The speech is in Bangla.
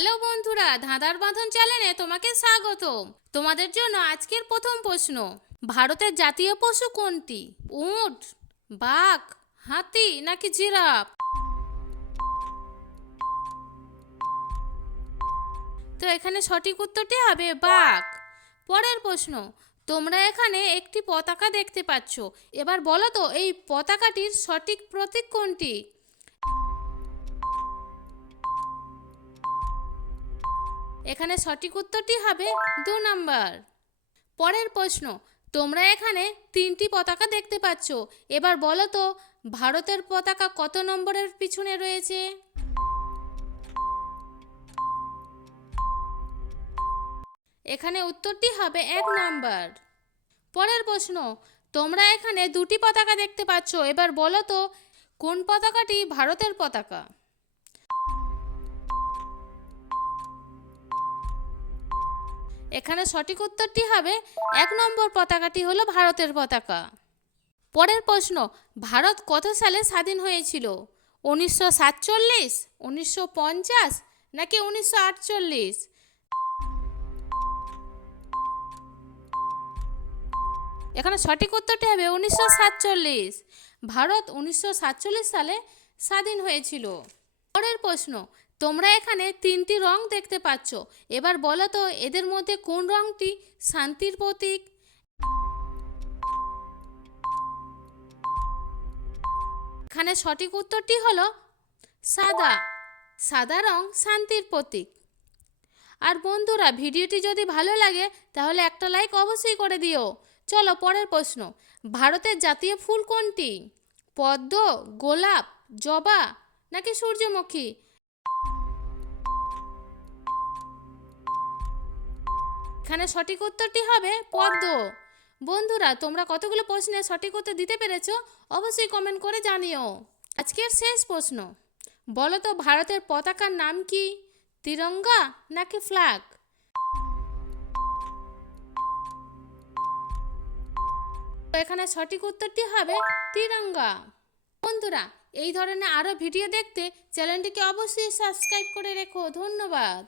হ্যালো বন্ধুরা, ধাঁধার বাঁধন চ্যানেলে তোমাকে স্বাগত। তোমাদের জন্য আজকের প্রথম প্রশ্ন, ভারতের জাতীয় পশু কোনটি? উট, বাঘ, হাতি নাকি জিরাফ? তো এখানে সঠিক উত্তরটি হবে বাঘ। পরের প্রশ্ন, তোমরা এখানে একটি পতাকা দেখতে পাচ্ছ, এবার বলো তো এই পতাকাটির সঠিক প্রতীক কোনটি? এখানে সঠিক উত্তরটি হবে 2 নাম্বার। পরের প্রশ্ন, তোমরা এখানে 3টি পতাকা দেখতে পাচ্ছ, এবার বলো তো ভারতের পতাকা কত নম্বরের পিছনে রয়েছে? এখানে উত্তরটি হবে 1 নাম্বার। পরের প্রশ্ন, তোমরা এখানে 2টি পতাকা দেখতে পাচ্ছ, এবার বলো তো কোন পতাকাটি ভারতের পতাকা? এখানে সঠিক উত্তরটি হবে 1 নম্বর পতাকাটি হলো ভারতের পতাকা। পরের প্রশ্ন, ভারত কত সালে স্বাধীন হয়েছিল? 1947, 1950 নাকি 1948? এখানে সঠিক উত্তরটি হবে 1947। ভারত 1947 সালে স্বাধীন হয়েছিল। পরের প্রশ্ন, তোমরা এখানে 3টি রং দেখতে পাচ্ছ, এবার বলো তো এদের মধ্যে কোন রংটি শান্তির প্রতীক? এখানে সঠিক উত্তরটি হলো সাদা। সাদা রং শান্তির প্রতীক। আর বন্ধুরা, ভিডিওটি যদি ভালো লাগে তাহলে একটা লাইক অবশ্যই করে দিও। চলো পরের প্রশ্ন, ভারতের জাতীয় ফুল কোনটি? পদ্ম, গোলাপ, জবা নাকি সূর্যমুখী? এখানে সঠিক উত্তরটি হবে পদ্ম। বন্ধুরা, তোমরা কতগুলো প্রশ্নের সঠিক উত্তর দিতে পেরেছো অবশ্যই কমেন্ট করে জানিও। আজকের শেষ প্রশ্ন, বলো তো ভারতের পতাকার নাম কি? তিরঙ্গা নাকি ফ্ল্যাগ? এখানে সঠিক উত্তরটি হবে তিরঙ্গা। বন্ধুরা, এই ধরনের আরও ভিডিও দেখতে চ্যানেলটিকে অবশ্যই সাবস্ক্রাইব করে রেখো। ধন্যবাদ।